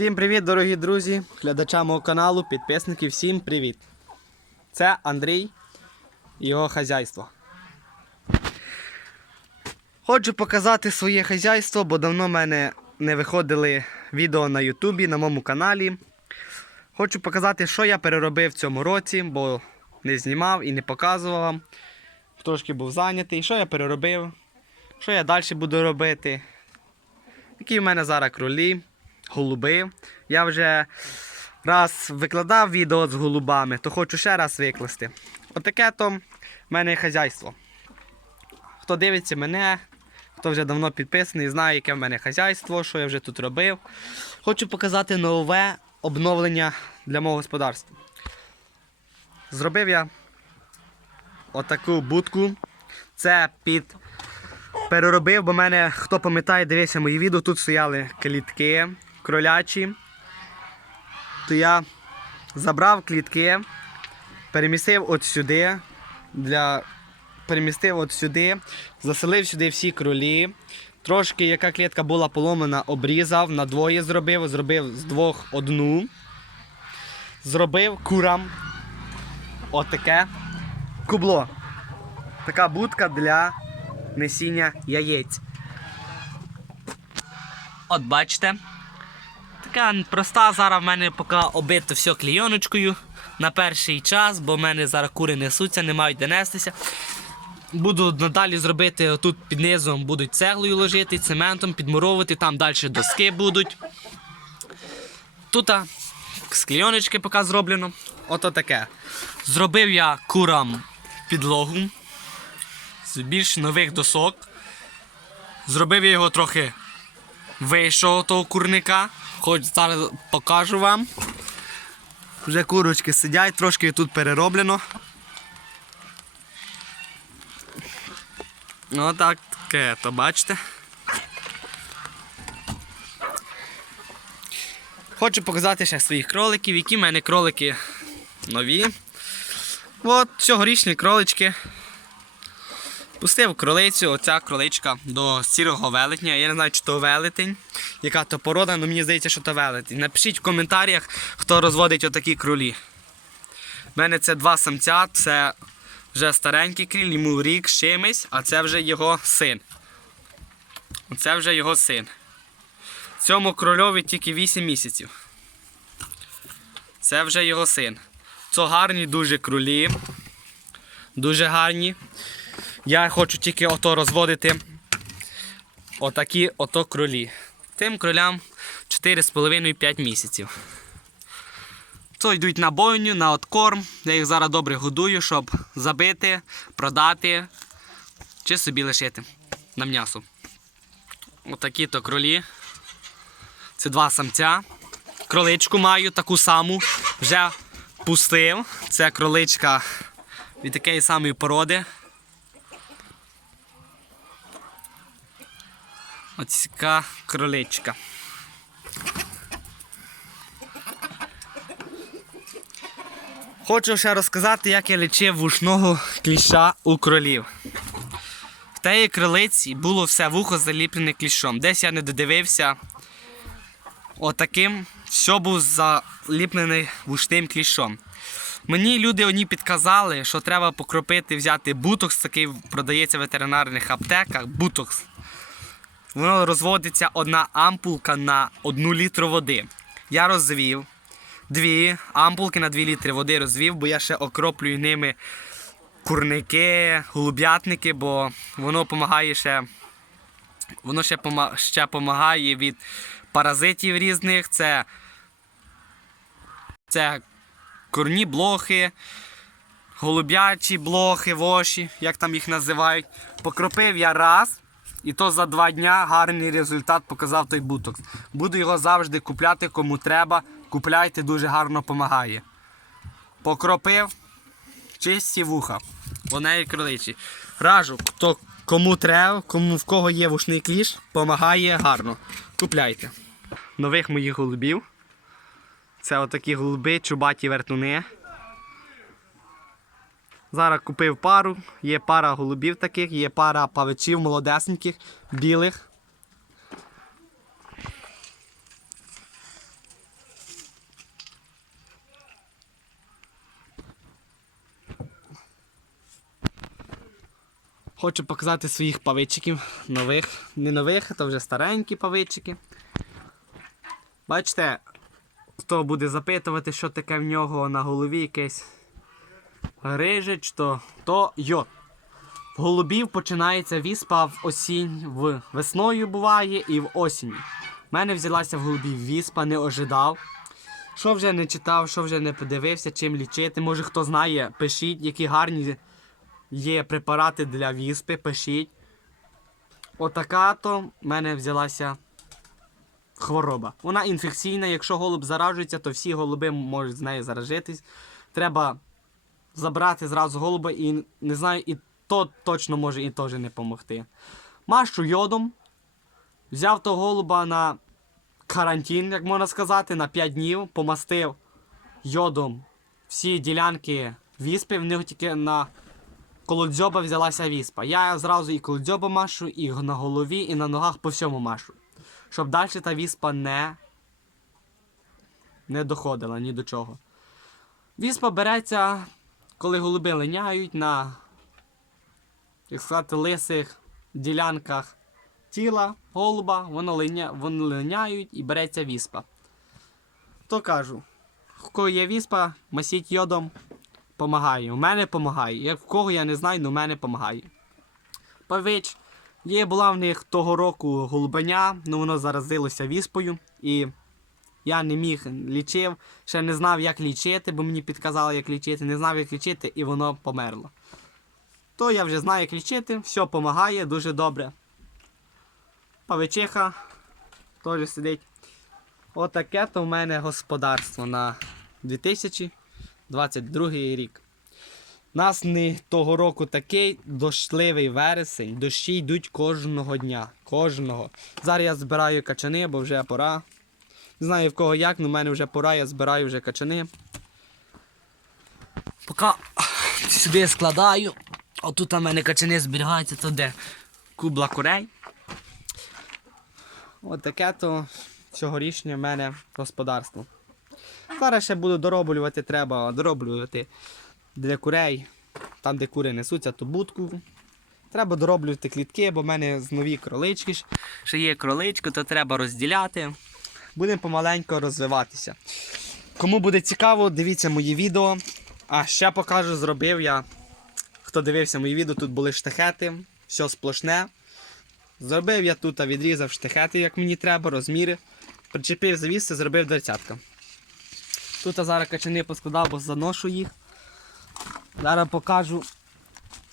Всім привіт, дорогі друзі, глядачам мого каналу, підписники, всім привіт. Це Андрій і його хазяйство. Хочу показати своє хазяйство, бо давно в мене не виходили відео на Ютубі, на моєму каналі. Хочу показати, що я переробив в цьому році, бо не знімав і не показував. Трошки був зайнятий. Що я переробив? Що я далі буду робити? Які в мене зараз кролі, голуби. Я вже раз викладав відео з голубами, то хочу ще раз викласти. Отаке то в мене хазяйство. Хто дивиться мене, хто вже давно підписаний, знає, яке в мене хазяйство, що я вже тут робив. Хочу показати нове обновлення для мого господарства. Зробив я отаку будку. Це під переробив, бо мене, хто пам'ятає, дивився мої відео, тут стояли клітки кролячі. То я забрав клітки, перемістив от сюди, для... перемістив от сюди, заселив сюди всі кролі. Трошки, яка клітка була поломана, обрізав, на двоє зробив, зробив з двох одну. Зробив курам отаке кубло. Така будка для несіння яєць. От бачите. Така проста, зараз в мене поки оббито все клійоночкою на перший час, бо в мене зараз кури несуться, не мають де нестися. Буду надалі зробити тут під низом, будуть цеглою ложити, цементом, підмуровувати, там далі доски будуть. Тут а, з клійоночки поки зроблено. Ото таке. Зробив я курам підлогу з більш нових досок. Зробив я його трохи вийшов того курника. Хоч зараз покажу вам. Вже курочки сидять, трошки тут перероблено. Отак таке, то бачите. Хочу показати ще своїх кроликів, які в мене кролики нові. От цьогорічні кролички. Пустив кролицю, оця кроличка до сірого велетня. Я не знаю, чи то велетень, яка то порода, але мені здається, що то велетень. Напишіть в коментарях, хто розводить отакі кролі. У мене це два самця, це вже старенький кріль, йому рік чимось, а це вже його син. Оце вже його син. Цьому крольові тільки 8 місяців. Це вже його син. Це гарні дуже кролі. Дуже гарні. Я хочу тільки ото розводити отакі ото кролі. Тим кролям 4,5-5 місяців. То йдуть на бойню, на откорм. Я їх зараз добре годую, щоб забити, продати чи собі лишити на м'ясо. Отакі то кролі. Це два самця. Кроличку маю таку саму. Вже пустив. Це кроличка від такої самої породи. Ось така кроличка. Хочу ще розказати, як я лічив вушного кліща у кролів. В теї кролиці було все вухо заліплене кліщом. Десь я не додивився. Отаким все був заліплений вушним кліщом. Мені люди одні підказали, що треба покропити, взяти бутокс, такий продається в ветеринарних аптеках. Бутокс. Воно розводиться одна ампулка на одну літру води. Я розвів дві ампулки на 2 літри води розвів, бо я ще окроплюю ними курники, голуб'ятники, бо воно допомагає ще. Воно ще ще допомагає від паразитів різних. Це, це корні блохи, голуб'ячі блохи, воші, як там їх називають. Покропив я раз. І то за два дня гарний результат показав той бутокс. Буду його завжди купляти, кому треба. Купляйте, дуже гарно допомагає. Покропив чисті вуха. Вони кроличі. Ражу, хто кому треба, кому в кого є вушний кліш, допомагає гарно. Купляйте. Нових моїх голубів. Це отакі голуби, чубаті вертуни. Зараз купив пару, є пара голубів таких, є пара павичів молодесеньких, білих. Хочу показати своїх павичиків, нових, не нових, то вже старенькі павичики. Бачите, хто буде запитувати, що таке в нього на голові якесь грижич, то, то йод. В голубів починається віспа в осінь, в весною буває і в осінні. У мене взялася в голубів віспа, не ожидав. Що вже не читав, що вже не подивився, чим лічити. Може хто знає, пишіть, які гарні є препарати для віспи, пишіть. Отака то в мене взялася хвороба. Вона інфекційна, якщо голуб заражується, то всі голуби можуть з нею заражитись. Треба забрати зразу голуба і не знаю, і то точно може і теж не допомогти. Машу йодом. Взяв того голуба на карантин, як можна сказати, на 5 днів, помастив йодом всі ділянки віспи, в нього тільки на колодзьоба взялася віспа. Я зразу і колодзьоба машу, і на голові, і на ногах по всьому машу. Щоб далі та віспа не, не доходила ні до чого. Віспа береться, коли голуби линяють на, як сказати, лисих ділянках тіла голуба, воно линя, вони линяють і береться віспа. То кажу, в кого є віспа, масіть йодом, помагає. У мене помагає. Як в кого я не знаю, але в мене помагає. Павич, є була в них того року голубеня, ну воно заразилося віспою. І я не міг лічив, ще не знав, як лічити, бо мені підказали, як лічити, не знав, як лічити, і воно померло. То я вже знаю, як лічити, все допомагає, дуже добре. Павичиха теж сидить. Отаке то в мене господарство на 2022 рік. Нас не того року такий дощливий вересень, дощі йдуть кожного дня. Кожного. Зараз я збираю качани, бо вже пора. Не знаю в кого як, але в мене вже пора, я збираю вже качани. Поки сюди складаю. Отут у мене качани зберігаються, то де кубла курей. От таке то цьогорічне в мене господарство. Зараз ще буду дороблювати, треба дороблювати для курей, там де кури несуться, ту будку. Треба дороблювати клітки, бо в мене нові кролички. Ще є кролички, то треба розділяти. Будемо помаленько розвиватися. Кому буде цікаво, дивіться мої відео. А ще покажу, зробив я. Хто дивився мої відео, тут були штахети, все сплошне. Зробив я тут, відрізав штихети, як мені треба, розміри. Причепив завіси, зробив дверцятка. Тут зараз качани поскладав, бо заношу їх. Зараз покажу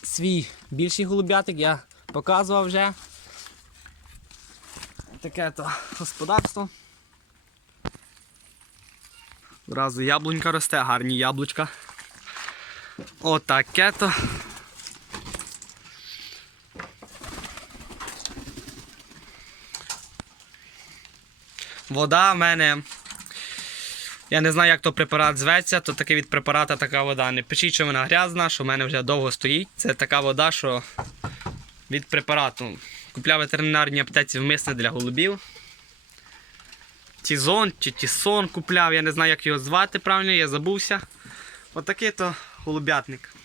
свій більший голуб'ятик, я показував вже. Таке то господарство. Зразу яблунька росте, гарні яблучка. Отаке то. Вода в мене. Я не знаю, як то препарат зветься, то таке від препарата така вода. Не пишіть, що вона грязна, що в мене вже довго стоїть. Це така вода, що від препарату. Купляв в ветеринарній аптеці вмисне для голубів. Тізон чи тісон купляв, я не знаю, як його звати правильно, я забувся. Отакий то голубятник.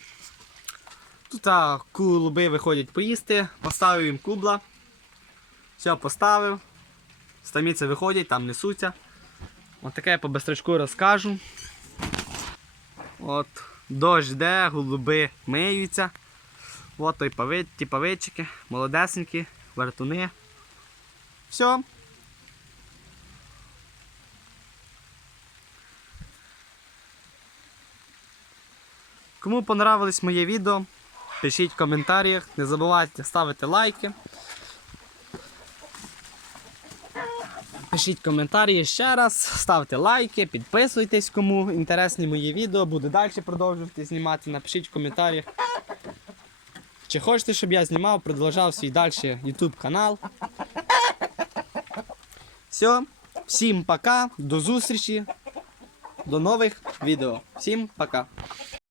Тут голуби виходять поїсти, поставив їм кубла. Все поставив. Стаміці виходять, там несуться. От таке я по бистрочку розкажу. От, дощ йде, голуби миються. От той пави, ті павичики, молодесенькі, вертуни. Все. Кому понравилось моє відео, пишіть в коментарях, не забувайте ставити лайки. Пишіть коментарі ще раз, ставте лайки, підписуйтесь, кому інтересні мої відео, буду далі продовжувати знімати. Напишіть в коментарях. Чи хочете, щоб я знімав, продовжав свій далі YouTube канал. Все, всім пока, до зустрічі, до нових відео. Всім пока.